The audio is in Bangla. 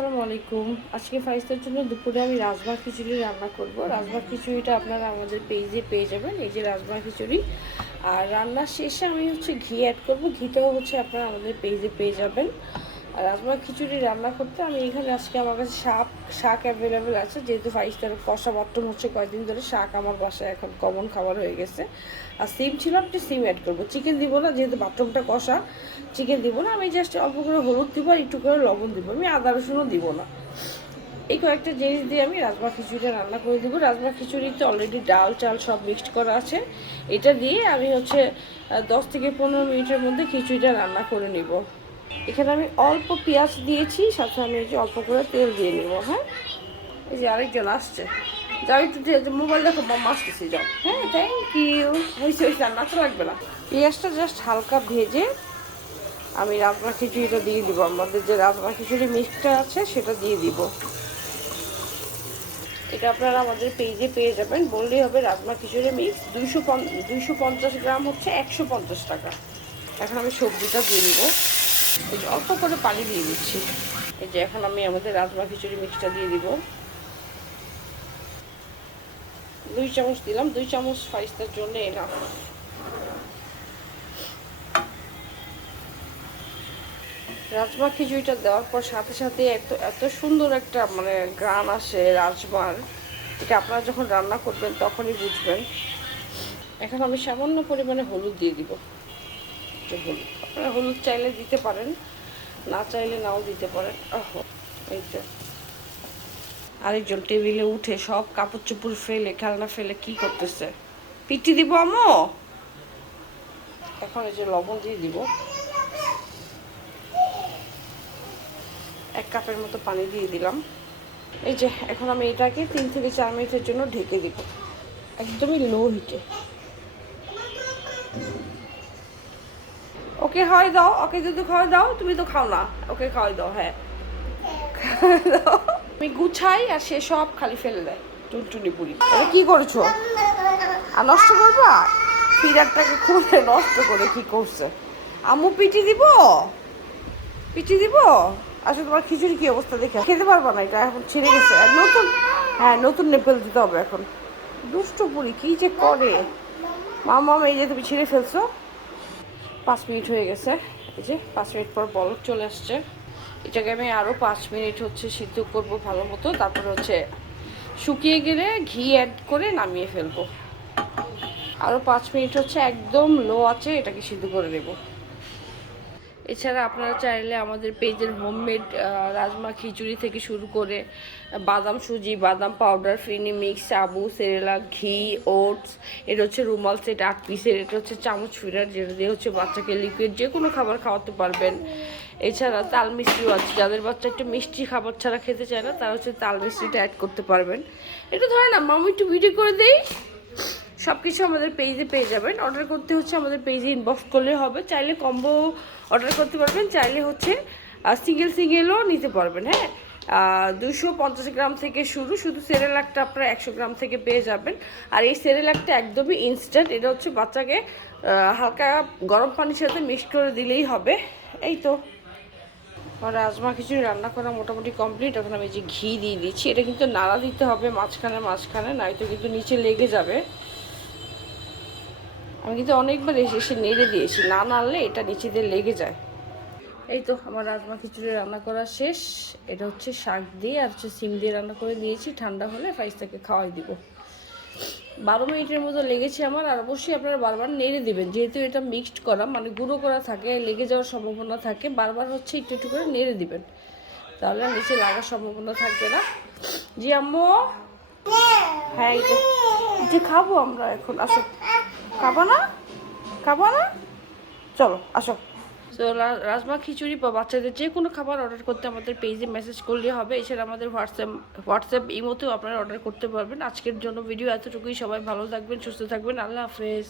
আসসালামু আলাইকুম। আজকে ফাইজদের জন্য দুপুরে আমি রাজমা খিচুড়ি রান্না করব। রাজমা খিচুড়িটা আপনারা আমাদের পেজে পেয়ে যাবেন, এই যে রাজমা খিচুড়ি। আর রান্নার শেষে আমি ঘি অ্যাড করব, ঘিটাও আপনারা আমাদের পেজে পেয়ে যাবেন। আর রাজমা খিচুড়ি রান্না করতে আমি এখানে আজকে আমার কাছে শাক অ্যাভেলেবেল আছে, যেহেতু ফাইজটার কষা বাট্টন কয়েকদিন ধরে শাক আমার বাসায় এখন কমন খাবার হয়ে গেছে। আর সিম ছিল, একটু সিম অ্যাড করবো, চিকেন দিব না, যেহেতু বাথরুমটা কষা চিকেন দিব না। আমি জাস্ট অল্প করে হলুদ দিব আর একটু করে লবণ দিব, আমি আদা রসুনও দিব না। এই কয়েকটা জিনিস দিয়ে আমি রাজমা খিচুড়িটা রান্না করে দেবো। রাজমা খিচুড়িতে অলরেডি ডাল চাল সব মিক্সড করা আছে, এটা দিয়ে আমি 10 থেকে 15 মিনিটের মধ্যে খিচুড়িটা রান্না করে নিব। এখানে আমি অল্প পেঁয়াজ দিয়েছি, সাথে আমি অল্প করে তেল দিয়ে নেব। হ্যাঁ, এই যে আরেকজন আসছে, যাও একটু মোবাইল দেখো, মাম্মা আসতেছি, যাও। হ্যাঁ, থ্যাংক ইউ। হয়েছে আর নাচা লাগবে না। পেঁয়াজটা জাস্ট হালকা ভেজে আমি রাজমা খিচুড়িটা দিয়ে দিব, আমাদের যে রাজমা খিচুড়ি মিক্সটা আছে সেটা দিয়ে দিব। এটা আপনারা আমাদের পেজে পেয়ে যাবেন, বললেই হবে রাজমা খিচুড়ি মিক্স। 250 গ্রাম 150 টাকা। এখন আমি সবজিটা দিয়ে দিব, এই যে অল্প করে পানি দিয়ে দিচ্ছি। এই যে এখন আমি আমাদের রাজমা খিচুড়ি মিক্সটা দিয়ে দিব। 2 চামচ দিলাম, 2 চামচ ফাইস্তার জন্য এনাফ। রাজমা খিচুড়িটা দেওয়ার পর সাথে সাথে এত সুন্দর একটা গ্রান আসে রাজমার, এটা আপনারা যখন রান্না করবেন তখনই বুঝবেন। এখন আমি সামান্য পরিমাণে হলুদ দিয়ে দিব। হলুদ আপনারা হলুদ চাইলে দিতে পারেন, না চাইলে নাও দিতে পারেন। এই তো আরেকজন টেবিলে উঠে সব কাপড় চোপড় ফেলে, খেলনা ফেলে কি করতেছে? পিটি দিব আম্মু। এখন এই যে লবণ দিয়ে দিব, 1 কাপের মতো পানি দিয়ে দিলাম। এই যে এখন আমি এটাকে 3 থেকে 4 মিনিটের জন্য ঢেকে দিব, একদমই লো হিটে। ওকে খাওয়াই দাও, ওকে যদি খাওয়াই দাও, তুমি তো খাও না, ওকে খাওয়াই দাও। হ্যাঁ, আমি গুছাই আর সে সব খালি ফেলে দেয়। টুনটুনি পুরি, এটা কি করছো? আর নষ্ট করবা? ফিরারটাকে খুলে নষ্ট করে কি করছে? আম্মু পিটি দিব, পিটি দিব। আসলে তোমার খিচুড়ি কি অবস্থা দেখে খেতে পারবা না, এটা এখন ছিঁড়ে গেছে। আর নতুন, হ্যাঁ নতুন নেপেল দিতে হবে এখন। দুষ্ট পুরি কি যে করে। মামা, এই যে তুমি ছিঁড়ে ফেলছো। 5 মিনিট হয়ে গেছে, এই যে 5 মিনিট পর বলক চলে আসছে। এটাকে আমি আরও 5 মিনিট সিদ্ধ করবো ভালো মতো, তারপর শুকিয়ে গেলে ঘি অ্যাড করে নামিয়ে ফেলবো। আরও 5 মিনিট একদম লো আছে এটাকে সিদ্ধ করে নেব। এছাড়া আপনারা চাইলে আমাদের পেজের হোমমেড রাজমা খিচুড়ি থেকে শুরু করে বাদাম সুজি, বাদাম পাউডার, ফিনি মিক্স, সাবু, সেরেলাক, ঘি, ওটস, এটা রুমাল সেট 8 পিসের, এটা চামচ ফিরার, যেটা দিয়ে বাচ্চাকে লিকুইড যে কোনো খাবার খাওয়াতে পারবেন। এছাড়া তাল মিষ্টিও আছে, যাদের বাচ্চা একটু মিষ্টি খাবার ছাড়া খেতে চায় না তারা তাল মিষ্টিটা অ্যাড করতে পারবেন। এটা ধরে না মামি একটু ভিডিও করে দেই। সব কিছু আমাদের পেজে পেয়ে যাবেন। অর্ডার করতে আমাদের পেজে ইনবক্স করলে হবে। চাইলে কম্বো অর্ডার করতে পারবেন, চাইলে সিঙ্গেলও নিতে পারবেন। হ্যাঁ, 250 গ্রাম থেকে শুরু, শুধু সেরেলাকটা আপনারা 100 গ্রাম থেকে পেয়ে যাবেন। আর এই সেরেলাকটা একদমই ইনস্ট্যান্ট, এটা বাচ্চাকে হালকা গরম পানির সাথে মিক্স করে দিলেই হবে। এই তো আমার রাজমা খিচুড়ি রান্না করা মোটামুটি কমপ্লিট। এখন আমি যে ঘি দিয়ে দিচ্ছি, এটা কিন্তু নাড়া দিতে হবে মাঝখানে, নয়তো কিন্তু নিচে লেগে যাবে। আমি কিন্তু অনেকবার এসে নেড়ে দিয়েছি, না নাড়লে এটা নিচে দিয়ে লেগে যায়। এই তো আমার রাজমা খিচুড়ি রান্না করা শেষ। এটা শাক দিয়ে আর সিম দিয়ে রান্না করে দিয়েছি, ঠান্ডা হলে ফাইজটাকে খাওয়াই দিব। 12 মিনিটের মতো লেগেছে আমার। আর অবশ্যই আপনারা বারবার নেড়ে দিবেন, যেহেতু এটা মিক্সড করা গুঁড়ো করা থাকে, লেগে যাওয়ার সম্ভাবনা থাকে। বারবার একটু একটু করে নেড়ে দিবেন, তাহলে নিচে লাগার সম্ভাবনা থাকবে না। জি আম্মু, হ্যাঁ এই যে খাবো আমরা এখন। আসো, খাবো না, খাবো না, চলো আসো। তো রাজমা খিচুড়ি বা বাচ্চাদের যে কোনো খাবার অর্ডার করতে আমাদের পেজে মেসেজ করলেই হবে। এছাড়া আমাদের হোয়াটসঅ্যাপ ইমোতেও আপনারা অর্ডার করতে পারবেন। আজকের জন্য ভিডিও এতটুকুই। সবাই ভালো থাকবেন, সুস্থ থাকবেন, আল্লাহ হাফেজ।